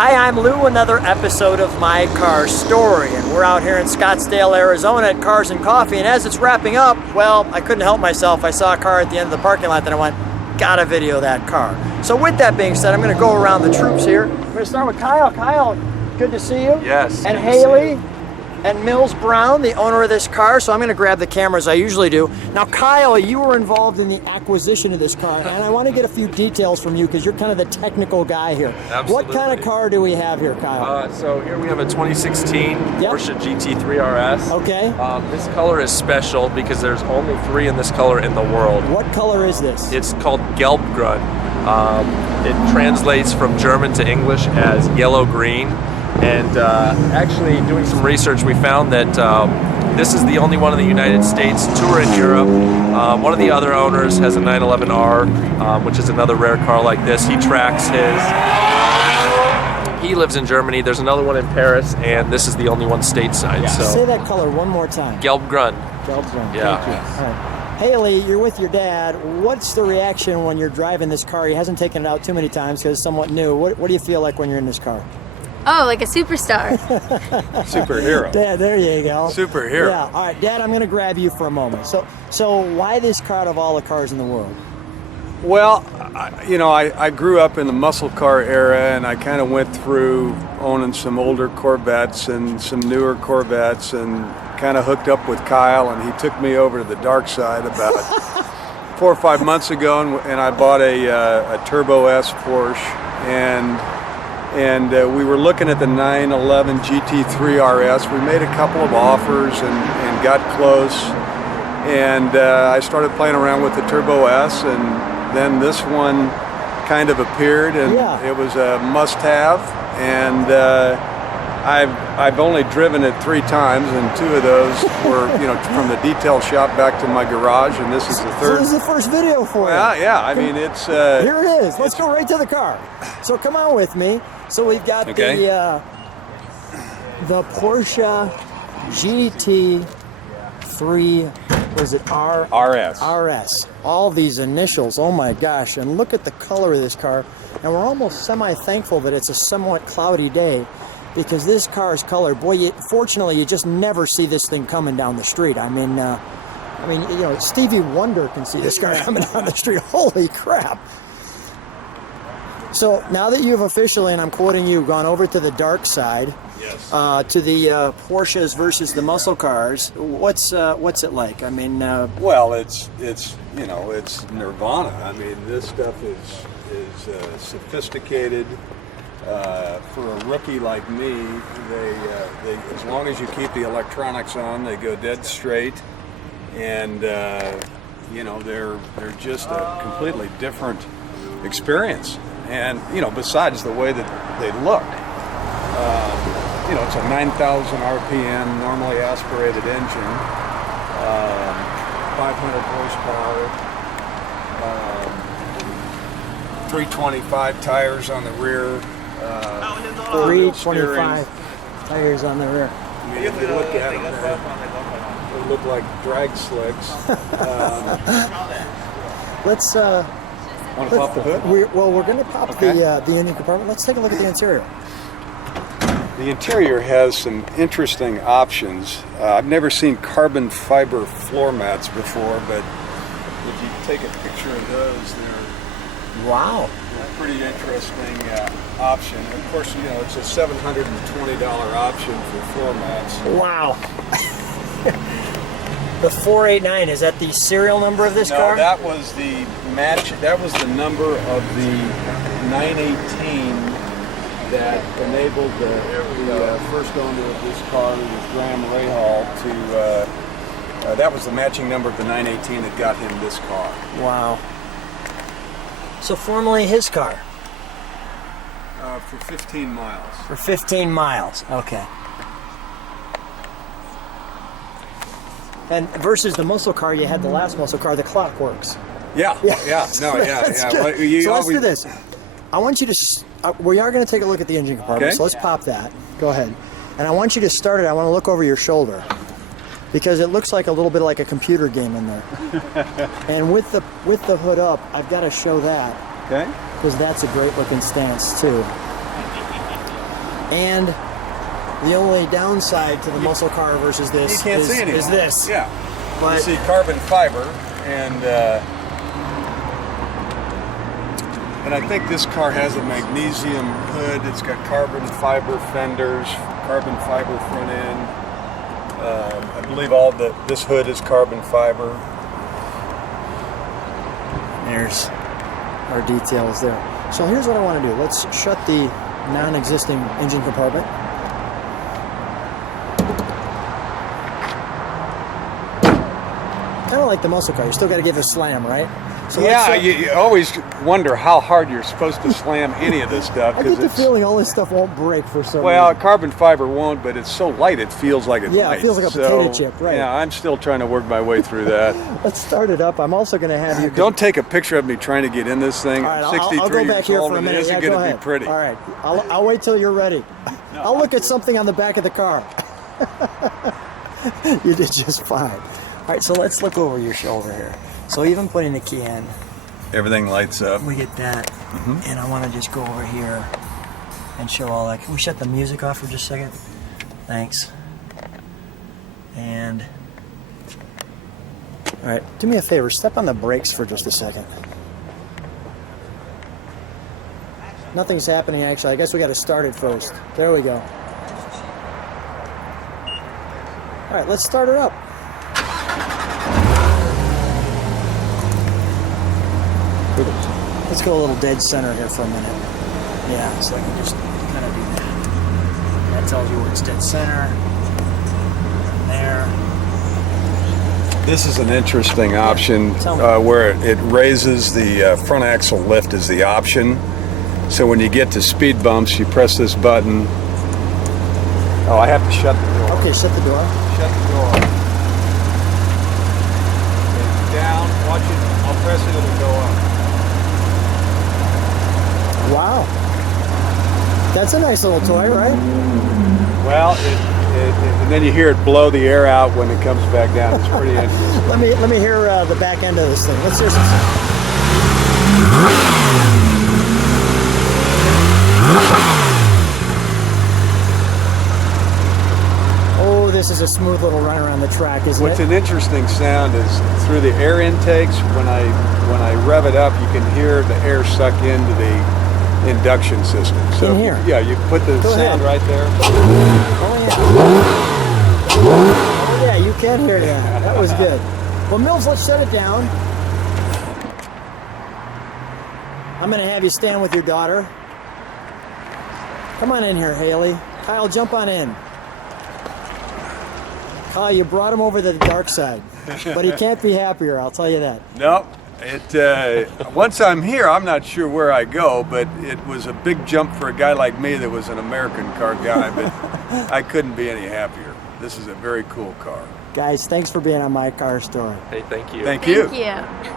Hi, I'm Lou, another episode of My Car Story, and we're out here in Scottsdale, Arizona at Cars and Coffee, and as it's wrapping up, well, I couldn't help myself. I saw a car at the end of the parking lot, and I went, gotta video that car. So with that being said, I'm gonna go around the troops here. I'm gonna start with Kyle. Kyle, good to see you. Yes. And Haley. And Mills Brown, the owner of this car, so I'm going to grab the camera as I usually do. Now, Kyle, you were involved in the acquisition of this car, and I want to get a few details from you because you're kind of the technical guy here. Absolutely. What kind of car do we have here, Kyle? So here we have a 2016 Porsche GT3 RS. Okay. This color is special because there's only 3 in this color in the world. What color is this? It's called Gelbgrün. It translates from German to English as yellow-green. And actually, doing some research, we found that this is the only one in the United States, 2 are in Europe. One of the other owners has a 911R, which is another rare car like this. He tracks he lives in Germany. There's another one in Paris, and this is the only one stateside. Yeah. So. Say that color one more time. Gelbgrün. Gelbgrün. Yeah. Thank you. All right. Haley, you're with your dad. What's the reaction when you're driving this car? He hasn't taken it out too many times because it's somewhat new. What do you feel like when you're in this car? Oh, like a superstar. Superhero. Dad, there you go. Superhero. Yeah. All right, Dad, I'm going to grab you for a moment. So why this car out of all the cars in the world? Well, I grew up in the muscle car era, and I kind of went through owning some older Corvettes and some newer Corvettes, and kind of hooked up with Kyle, and he took me over to the dark side about 4 or 5 months ago, and I bought a Turbo S Porsche, and we were looking at the 911 GT3 RS. We made a couple of offers and got close, and I started playing around with the Turbo S, and then this one kind of appeared, and It was a must-have, and I've only driven it 3 times, and 2 of those were from the detail shop back to my garage, and this is the 3rd. So this is the first video for you. Yeah. I mean, it's here it is. Let's go right to the car. So come on with me. So we've got the Porsche GT3. Was it RS? RS. All these initials. Oh my gosh! And look at the color of this car. And we're almost semi-thankful that it's a somewhat cloudy day, because this car's color, boy, fortunately, you just never see this thing coming down the street. I mean, Stevie Wonder can see this car coming down the street. Holy crap! So now that you've officially, and I'm quoting you, gone over to the dark side, yes, to the Porsches versus the muscle cars, what's it like? I mean, well, it's nirvana. I mean, this stuff is sophisticated. For a rookie like me, they as long as you keep the electronics on, they go dead straight, and they're just a completely different experience. And besides the way that they look, it's a 9,000 RPM normally aspirated engine, 500 horsepower, 325 tires on the rear. 325 tires on the rear. I mean, if you look at them, they look like drag slicks. Let's. Want to pop the hood? We're going to pop the engine compartment. Let's take a look at the interior. The interior has some interesting options. I've never seen carbon fiber floor mats before, but if you take a picture of those, they're a pretty interesting option. And of course, it's a $720 option for floor mats. Wow. The 489, is that the serial number of this car? No, that was the match. That was the number of the 918 that enabled the first owner of this car, who was Graham Rahal, to. That was the matching number of the 918 that got him this car. Wow. So formerly his car? For 15 miles. For 15 miles. Okay. And versus the muscle car, you had the last muscle car, the Clockworks. Yeah. So let's do this. I want you to. We are going to take a look at the engine compartment. Okay. So let's pop that. Go ahead. And I want you to start it. I want to look over your shoulder, because it looks like a little bit like a computer game in there. And with the hood up, I've got to show that. Okay. Because that's a great looking stance too. And the only downside to the muscle car versus this You can't see anything. is this. Yeah. But You see carbon fiber, and I think this car has a magnesium hood. It's got carbon fiber fenders, carbon fiber front end. I believe this hood is carbon fiber. there's our details there. So here's what I want to do. Let's shut the non-existing engine compartment. Kind of like the muscle car. You still got to give it a slam, right? So Yeah, you always wonder how hard you're supposed to slam any of this stuff. I get the feeling all this stuff won't break for some Well, reason. carbon fiber won't, but it's so light it feels like it's Yeah, light. it feels like a potato chip, right. Yeah, I'm still trying to work my way through that. Let's start it up. I'm also going to have you... Don't take a picture of me trying to get in this thing. All right, I'm 63 I'll go back years here old for a and minute. it isn't Yeah, going go to be ahead. pretty. All right, I'll wait till you're ready. I'll look at something on the back of the car. You did just fine. All right, so let's look over your shoulder here. So even putting the key in, Everything lights up. we get that, and I want to just go over here and show all that. Can we shut the music off for just a second? Thanks. And all right, do me a favor, step on the brakes for just a second. Nothing's happening actually. I guess we got to start it first. There we go. All right, let's start her up. Let's go a little dead center here for a minute. Yeah, so I can just kind of do that. That tells you where it's dead center. There. This is an interesting option where it raises the front axle lift is the option. So when you get to speed bumps, you press this button. Oh, I have to shut the door. Okay, shut the door. Shut the door. Okay, down, watch it. I'll press it, it'll go up. Wow. That's a nice little toy, right? Well, and then you hear it blow the air out when it comes back down. It's pretty interesting. Let me hear the back end of this thing. Let's hear some sound. Oh, this is a smooth little run around the track, isn't What's it? an interesting sound is through the air intakes. When I rev it up, you can hear the air suck into the induction system. So In here? Yeah, you put the Go sound ahead. right there. Oh yeah, you can hear that. That was good. Well, Mills, let's shut it down. I'm going to have you stand with your daughter. Come on in here, Haley. Kyle, jump on in. Kyle, you brought him over to the dark side, but he can't be happier, I'll tell you that. No, once I'm here, I'm not sure where I go, but it was a big jump for a guy like me that was an American car guy, but I couldn't be any happier. This is a very cool car. Guys, thanks for being on My Car Story. Hey, thank you. Thank you. Thank you.